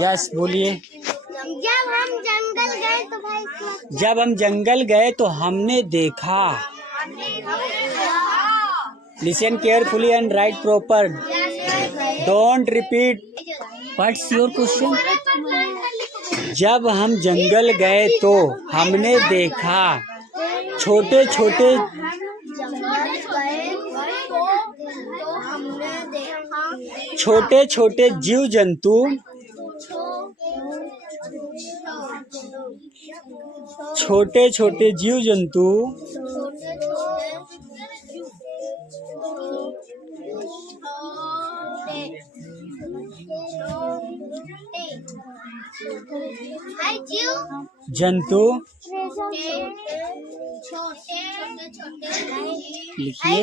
Yes बोलिए। जब हम जंगल गए तो भाई जब हम जंगल गए तो हमने देखा। Listen carefully and right proper. Don't repeat. What's your question? जब हम जंगल गए तो हमने देखा छोटे छोटे छोटे छोटे जीव जंतु छोटे छोटे जीव जंतु जंतु लिखिए।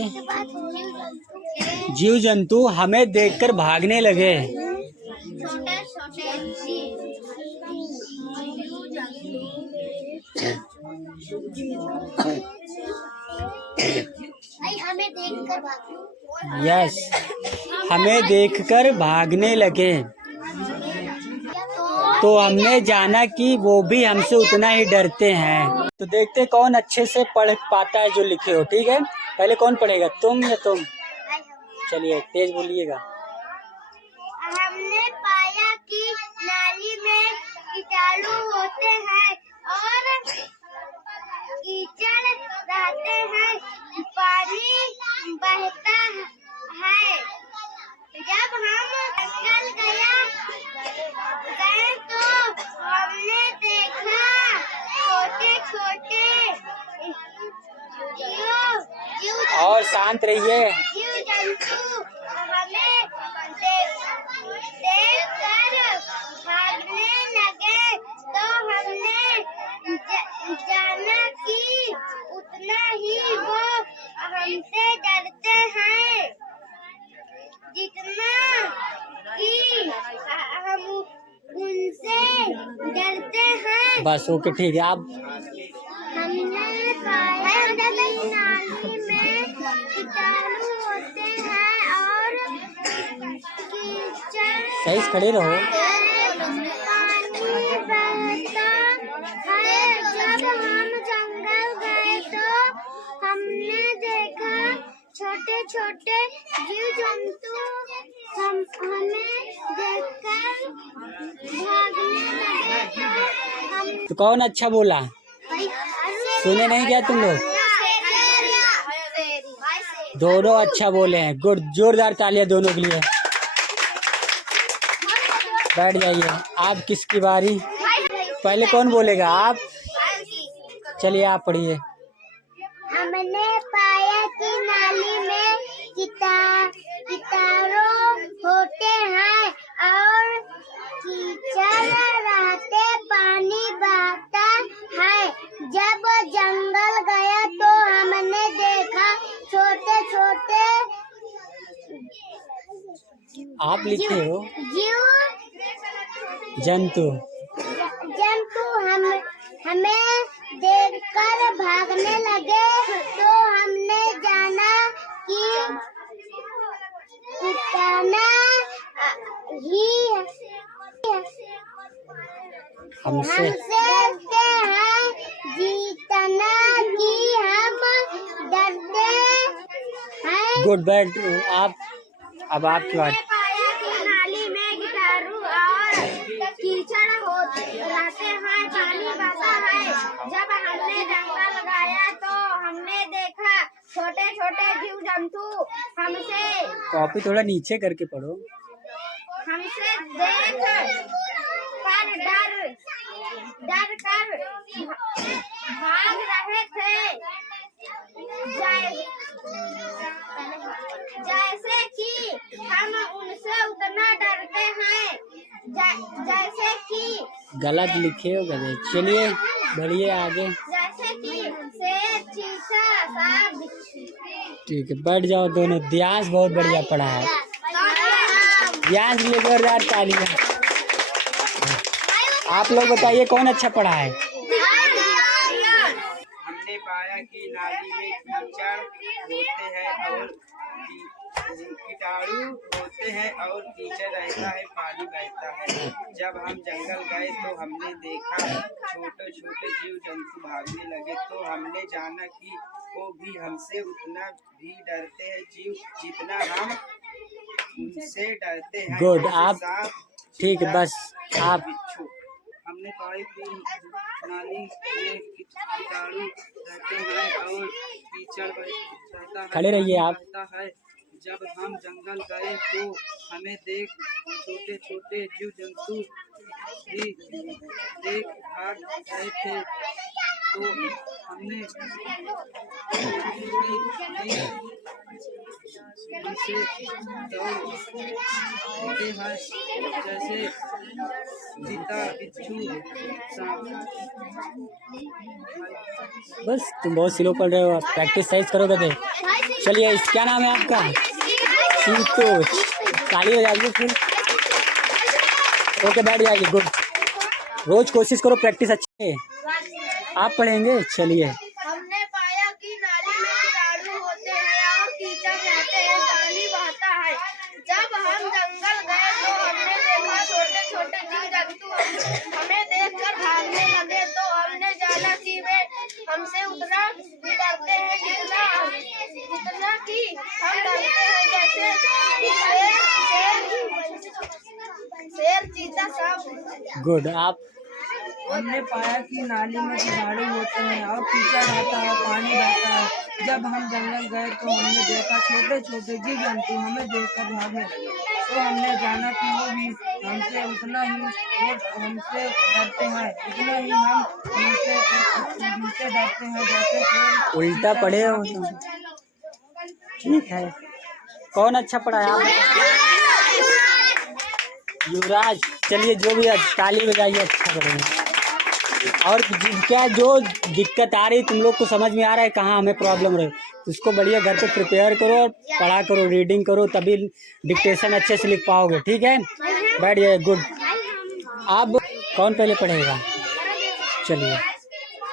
जीव जंतु हमें देखकर भागने लगे। यस, हमें देखकर भागने लगे तो हमने जाना कि वो भी हमसे उतना ही डरते हैं। तो देखते कौन अच्छे से पढ़ पाता है जो लिखे हो। ठीक है, पहले कौन पढ़ेगा, तुम या तुम? चलिए तेज बोलिएगा। हमने पाया कि नाली में कीटाणु होते हैं और कीचड़ रहते हैं, पानी बहता है। जब हम जंगल गए तो हमने देखा छोटे छोटे और शांत रहिए। जीव जंतु हमें देखकर भागने लगे तो हमने जाना कि उतना ही वो हमसे डरते हैं जितना कि हम उनसे डरते हैं। बस ओके, ठीक है। आप हमने पाया कि नाली में कीटाणु होते हैं और कीचड़ सही से खड़े रहो। पानी बहता है। जब हम जंगल गए तो हमने देखा छोटे छोटे जीव जंतु हमें देखकर भागने लगे तो हम तो कौन अच्छा बोला? सुने नहीं क्या तुम लोग? दोनों अच्छा बोले हैं। गुड, जोरदार तालियां दोनों के लिए। बैठ जाइए। आप किसकी बारी? पहले कौन बोलेगा? आप। चलिए आप पढ़िए। हमने पाया कि नाली में कीटाणु होते हैं और कीचड़ रहते, पानी बहता है। जब जंगल गया तो हमने देखा छोटे छोटे आप लिखे हो जीव जंतु हमें देखकर भागने लगे तो हमने जाना कि कीटाणु ही हमसे डरते हैं जितना कि हम डरते हैं। गुड। बैठ आप। अब आपकी बात। पाया कि नाली में कीटाणु और कीचड़ रहते हैं, पानी बहता है। जब हमने जंगल गया तो हमने देखा छोटे छोटे जीव जंतु हमसे कॉपी थोड़ा नीचे करके पढ़ो। हमसे देख कर डर कर भाग रहे थे, जैसे कि हम उनसे उतना डरते हैं जैसे कि गलत लिखे हो गए। चलिए बढ़िए आगे। जैसे कि शेर, चीता, सांप, ठीक है, बैठ जाओ दोनों। दियांश बहुत बढ़िया पढ़ा है। दियांश के लिए जोरदार तालियां। आप लोग बताइए कौन अच्छा पढ़ा है? हमने पाया कि नाली में कीचड़ होते हैं और कीटाणु होते हैं और कीचड़ रहता है, पानी बहता है। जब हम जंगल गए तो हमने देखा छोटे छोटे जीव जंतु भागने लगे, तो हमने जाना कि वो भी हमसे उतना भी डरते हैं जीव जितना हम उनसे डरते हैं। गुड। जैसे आप सांप, ठीक है, चीता, बस आप बिच्छू। हमने पाया कि नाली में कीटाणु रहते हैं और कीचड़ रहता है, खड़े रहिए आप। पानी बहता है। जब हम जंगल गए तो हमें देख छोटे छोटे जीव जंतु भी देख भाग रहे थे, तो हमने उनसे डरते हैं, जैसे चीता, बिच्छू, सांप। बस तुम बहुत स्लो पढ़ रहे हो, प्रैक्टिस साइज करोगे तो। चलिए, क्या नाम है आपका? संतोष। ताली बजाइए फिर। ओके, बैठ जाइए। गुड। रोज कोशिश करो, प्रैक्टिस अच्छी है। आप पढ़ेंगे? चलिए। हमने पाया कि नाली में कीटाणु होते हैं और कीचड़ रहते हैं, पानी बहता है। जब हम जंगल गए तो हमने देखा छोटे छोटे जीव जंतु हमें देखकर भागने लगे, तो हमने जाना कि वे हमसे उतना भी डरते हैं जितना कि हम डरते हैं, जैसे शेर, चीता, सांप। गुड। आप हमने पाया कि नाली में कीटाणु होते हैं और कीचड़ रहता है, पानी बहता है। जब हम जंगल गए तो हमने देखा छोटे छोटे जीव जंतु हमें देखकर भागने लगे, तो हमने जाना कि वो भी हमसे उतना ही हमसे डरते हैं जितना ही हम उनसे डरते हैं, जैसे उल्टा पढ़े हो तो ठीक है। कौन अच्छा पढ़ा है आप? युवराज। चलिए, जो भी ताली बजाइए, अच्छा करेंगे। और क्या जो दिक्कत आ रही तुम लोग को समझ में आ रहा है, कहाँ हमें प्रॉब्लम रहे, उसको बढ़िया घर पे प्रिपेयर करो और पढ़ा करो, रीडिंग करो, तभी डिक्टेशन अच्छे से लिख पाओगे। ठीक है, बैठ जाइए। गुड। अब कौन पहले पढ़ेगा? चलिए।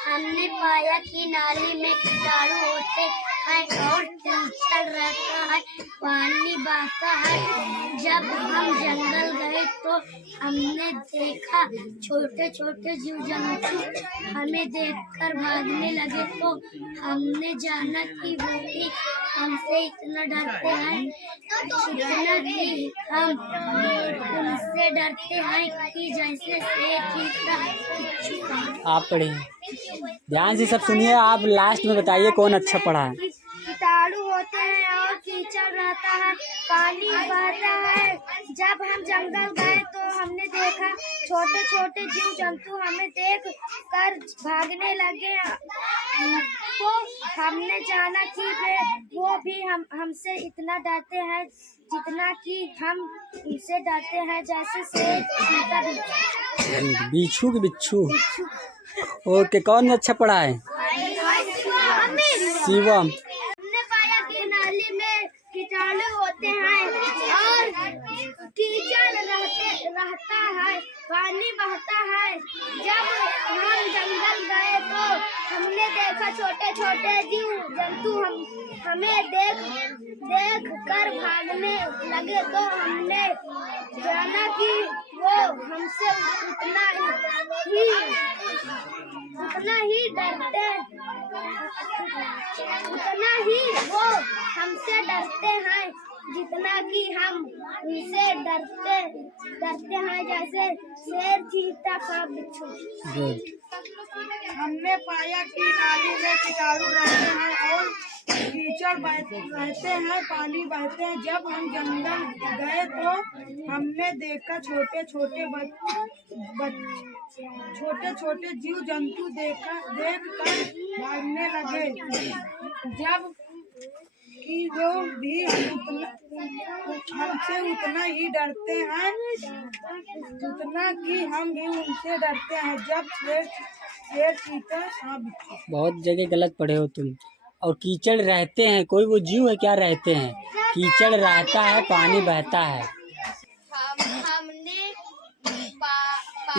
हमने पाया कि नाली में कीटाणु होते हैं और कीचड़ रहता है, पानी बहता है। जब हम जंगल गए तो हमने देखा छोटे छोटे जीव जंतु हमें देखकर भागने लगे, तो हमने जाना कि वो भी हमसे इतना डरते हैं जितना कि हम उनसे डरते हैं, कि जैसे शेर, चीता, बिच्छू। आप पढ़िए, ध्यान से सब सुनिए। आप लास्ट में बताइए कौन अच्छा पढ़ा है। कीटाणु होते हैं और कीचड़ रहता है, पानी बहता है। जब हम जंगल गए तो हमने देखा छोटे छोटे जीव जंतु हमें देख कर भागने लगे, तो हमने जाना कि वो भी हमसे इतना डरते हैं जितना कि हम उनसे डरते हैं, जैसे शेर, चीता, बिच्छू के बिच्छू। ओके, कौन अच्छा पढ़ा है? शिवम। हमने पाया कि नाली में कीटाणु होते हैं और कीचड़ रहता है, पानी बहता है। जब हम जंगल गए तो हमने देखा छोटे छोटे जीव जंतु हमें देख कर भागने लगे, तो हमने जाना कि वो हमसे उतना ही डरते, उतना ही वो हमसे डरते हैं जितना कि हम उनसे डरते हैं, जैसे शेर, चीता, सांप, बिच्छू। गुड। हमने पाया कि नाली में कीटाणु रहते हैं और कीचड़ रहते हैं, पानी बहते हैं। जब हम जंगल गए तो हमने देखा छोटे छोटे जीव जंतु देख कर भागने लगे, जब कि वो भी हमसे उतना ही डरते हैं जितना कि हम भी उनसे डरते हैं, जब शेर, चीता, सांप, बिच्छू। बहुत जगह गलत पढ़े हो तुम। और कीचड़ रहते हैं, कोई वो जीव है क्या? रहते हैं, कीचड़ रहता है, पानी बहता है। हमने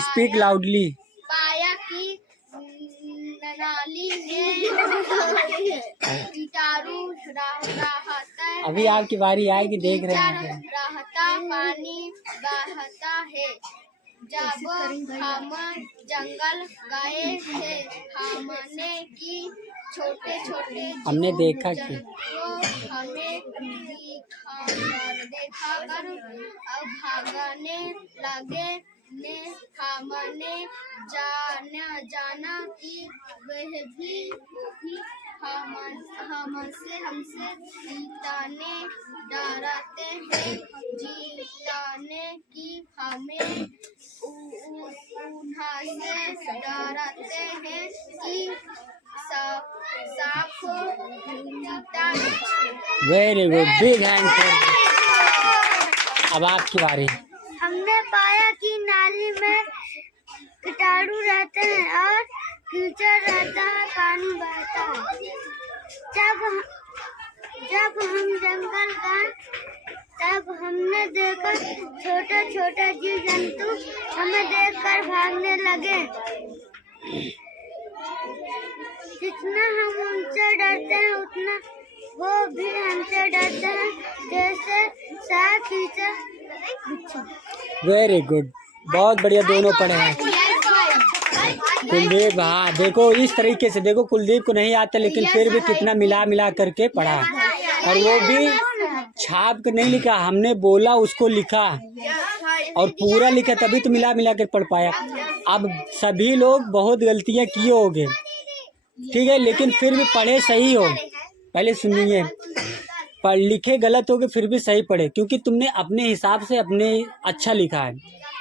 स्पीक लाउडली। पाया कि नाली में कीटाणु रहता अभी आपकी बारी आएगी, देख रहे हैं। रहता पानी बहता है। जब हम जंगल गए थे हमने की छोटे छोटे हमने देखा कि हमें देखा कर अब भागने लगे ने हमने जाना कि वह भी हमसे जीताने डरते हैं। जीताने की हमें उन्हें डरते हैं कि साफ जीता। Very good, big hand. अब आपकी बारी। हमने पाया कि नाली में कीटाणु रहते हैं और कीचड़ रहता है, पानी बहता है। जब हम जंगल गए तब हमने देखा छोटे छोटे जीव जंतु हमें देखकर भागने लगे। जितना हम उनसे डरते हैं उतना वो भी हमसे डरते हैं, जैसे सांप कीचड़। वेरी गुड, बहुत बढ़िया, दोनों पढ़े हैं। कुलदीप, हाँ देखो इस तरीके से देखो, कुलदीप को नहीं आता लेकिन फिर भी कितना मिला करके पढ़ा, और वो भी छाप के नहीं लिखा, हमने बोला उसको लिखा और पूरा लिखा, तभी तो मिला कर पढ़ पाया। अब सभी लोग बहुत गलतियां किए होंगे, ठीक है, लेकिन फिर भी पढ़े सही हो। पहले सुनिए, पढ़ लिखे गलत हो गए फिर भी सही पढ़े, क्योंकि तुमने अपने हिसाब से अपने अच्छा लिखा है,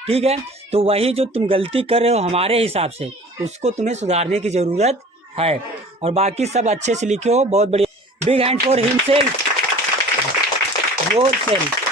ठीक है। तो वही जो तुम गलती कर रहे हो हमारे हिसाब से, उसको तुम्हें सुधारने की ज़रूरत है, और बाकी सब अच्छे से लिखे हो, बहुत बढ़िया। Big hand for himself, yourself.